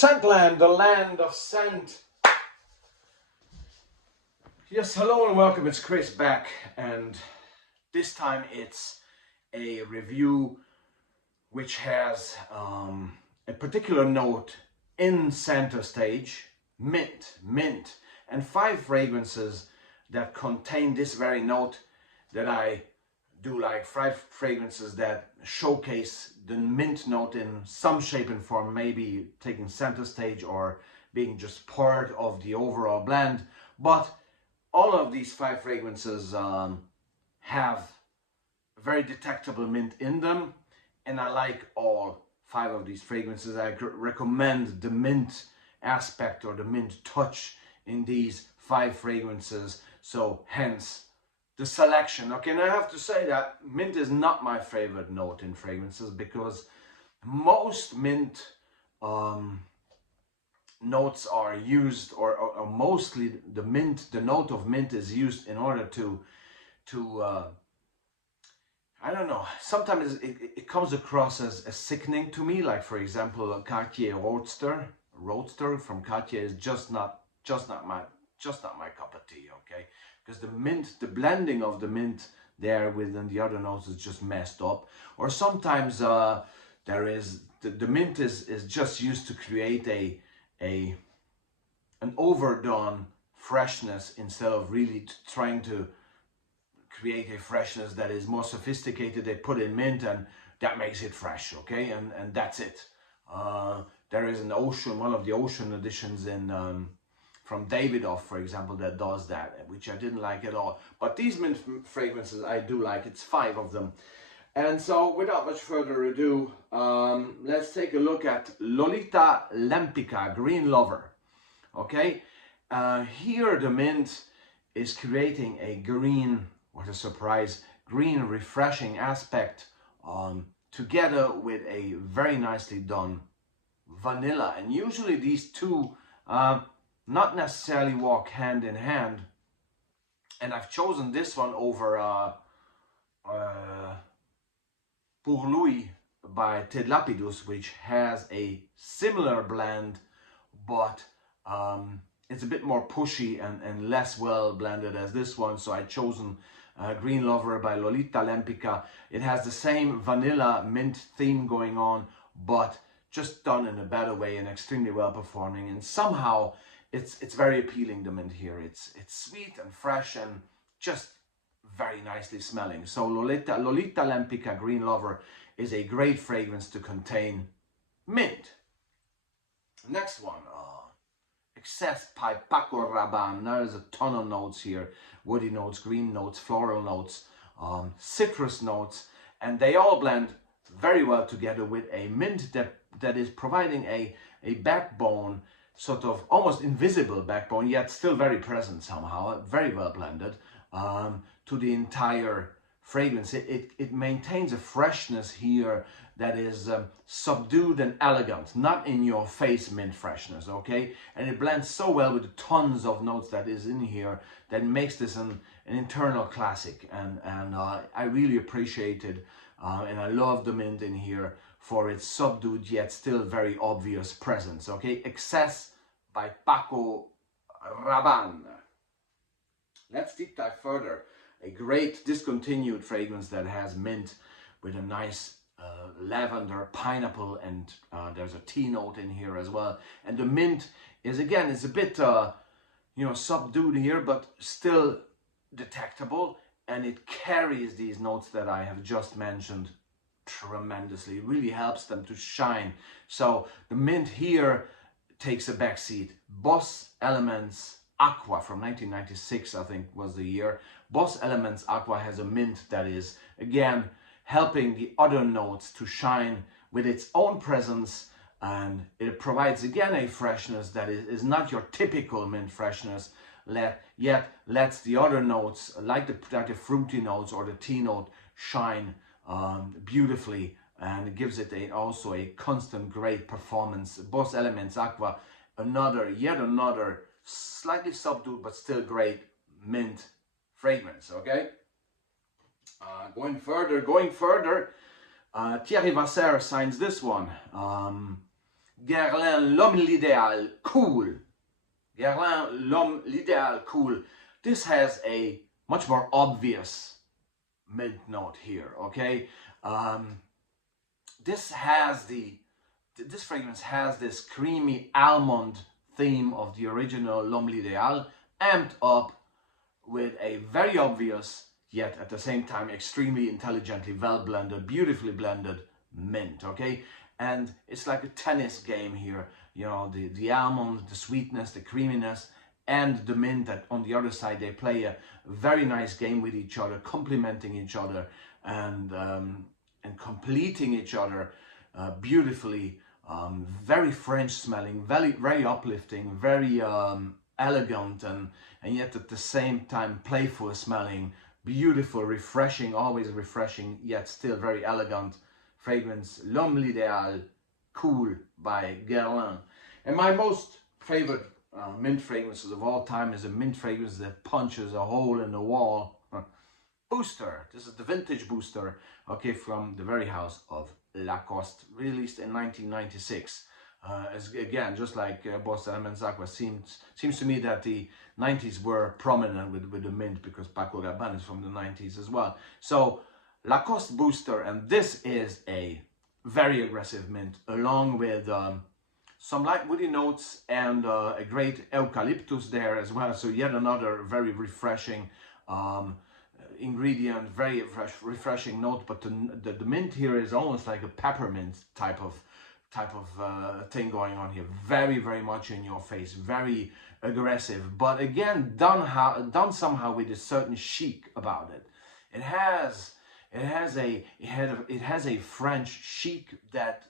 Scentland, the land of scent. Yes, hello and welcome. It's Chris back, and this time it's a review which has a particular note in center stage, mint, and 5 fragrances that contain this very note that I do like. 5 fragrances that showcase the mint note in some shape and form, maybe taking center stage or being just part of the overall blend. But all of these 5 fragrances have very detectable mint in them, and I like all 5 of these fragrances. I recommend the mint aspect or the mint touch in these 5 fragrances, so hence the selection. Okay, and I have to say that mint is not my favorite note in fragrances, because most mint notes are used, or mostly the note of mint is used in order to I don't know, sometimes it comes across as sickening to me. Like, for example, Cartier Roadster from Cartier is just not my cup of tea, okay? Because the mint, the blending of the mint there within the other notes is just messed up. Or sometimes there is the mint is just used to create an overdone freshness, instead of really trying to create a freshness that is more sophisticated. They put in mint and that makes it fresh, okay? And that's it. There is an ocean, one of the ocean editions in from Davidoff, for example, that does that, which I didn't like at all. But these mint fragrances I do like. It's 5 of them. And so without much further ado, let's take a look at Lolita Lempica Green Lover. Okay, here the mint is creating a green, what a surprise, green refreshing aspect together with a very nicely done vanilla. And usually these two not necessarily walk hand in hand, and I've chosen this one over Pour Louis by Ted Lapidus, which has a similar blend, but it's a bit more pushy and less well blended as this one. So I've chosen Green Lover by Lolita Lempica. It has the same vanilla mint theme going on, but just done in a better way and extremely well performing. And somehow it's very appealing, the mint here. It's sweet and fresh and just very nicely smelling. So Lolita Lempica Green Lover is a great fragrance to contain mint. Next one, Excess by Paco Rabanne. There's a ton of notes here: woody notes, green notes, floral notes, citrus notes, and they all blend very well together with a mint that is providing a backbone, sort of almost invisible backbone, yet still very present somehow, very well blended to the entire fragrance. It maintains a freshness here that is subdued and elegant, not in your face mint freshness, okay? And it blends so well with the tons of notes that is in here that makes this an internal classic. And I really appreciate it, and I love the mint in here for its subdued yet still very obvious presence, okay? Excess by Paco Rabanne. Let's deep dive further. A great discontinued fragrance that has mint with a nice lavender, pineapple, and there's a tea note in here as well. And the mint is, again, it's a bit subdued here, but still detectable, and it carries these notes that I have just mentioned tremendously. It really helps them to shine. So the mint here takes a back seat. Boss Elements Aqua from 1996, I think was the year. Boss Elements Aqua has a mint that is, again, helping the other notes to shine with its own presence, and it provides, again, a freshness that is not your typical mint freshness, yet lets the other notes, like the fruity notes or the tea note, shine beautifully, and it gives it also a constant great performance. Boss Elements Aqua, yet another slightly subdued but still great mint fragrance, okay? Going further, Thierry Vasser signs this one. Guerlain L'Homme L'Idéal Cool. Guerlain L'Homme L'Idéal Cool. This has a much more obvious mint note here, okay? This fragrance has this creamy almond theme of the original L'Homme L'Idéal, amped up with a very obvious, yet at the same time extremely intelligently well blended, beautifully blended mint, okay? And it's like a tennis game here, you know, the almond, the sweetness, the creaminess, and the mint that on the other side, they play a very nice game with each other, complementing each other and completing each other beautifully. Very French smelling, very uplifting, very elegant, and yet at the same time playful smelling, beautiful, refreshing, always refreshing, yet still very elegant fragrance. L'Homme L'Idéal Cool by Guerlain. And my most favorite mint fragrances of all time is a mint fragrance that punches a hole in the wall. Booster. This is the vintage Booster, okay, from the very house of Lacoste, released in 1996. As again, just like Boss and Zacqua, seems to me that the 90s were prominent with the mint, because Paco Rabanne is from the 90s as well. So Lacoste Booster, and this is a very aggressive mint, along with some light woody notes and a great eucalyptus there as well. So yet another very refreshing ingredient, very refreshing note. But the mint here is almost like a peppermint type of thing going on here. Very much in your face, very aggressive, but again done somehow with a certain chic about it. It has a French chic that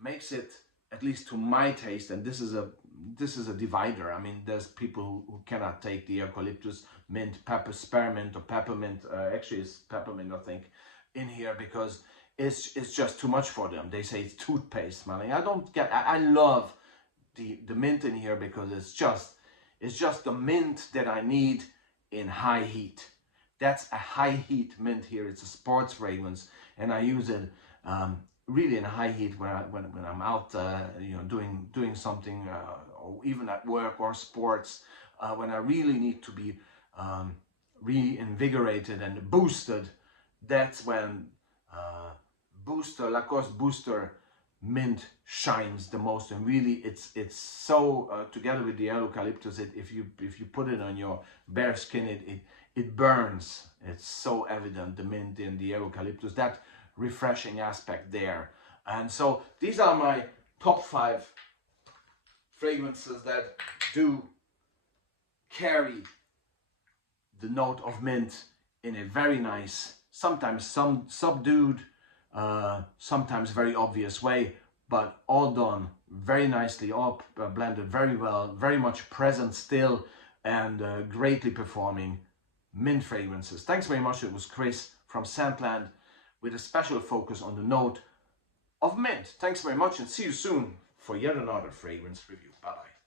makes it, at least to my taste, and this is a divider. I mean, there's people who cannot take the eucalyptus, mint, spearmint, or peppermint. Actually, it's peppermint, I think, in here, because it's just too much for them. They say it's toothpaste smelling. I love the mint in here, because it's just the mint that I need in high heat. That's a high heat mint here. It's a sports fragrance, and I use it really in high heat when I'm out, you know, doing something, or even at work or sports, when I really need to be reinvigorated and boosted. That's when Lacoste Booster mint shines the most, and really it's so together with the eucalyptus, if you put it on your bare skin, it burns. It's so evident, the mint and the eucalyptus, that refreshing aspect there. And so these are my top 5 fragrances that do carry the note of mint in a very nice, sometimes some subdued, sometimes very obvious way, but all done very nicely, all blended very well, very much present still, and greatly performing mint fragrances. Thanks very much. It was Chris from Scentland, with a special focus on the note of mint. Thanks very much, and see you soon for yet another fragrance review. Bye bye.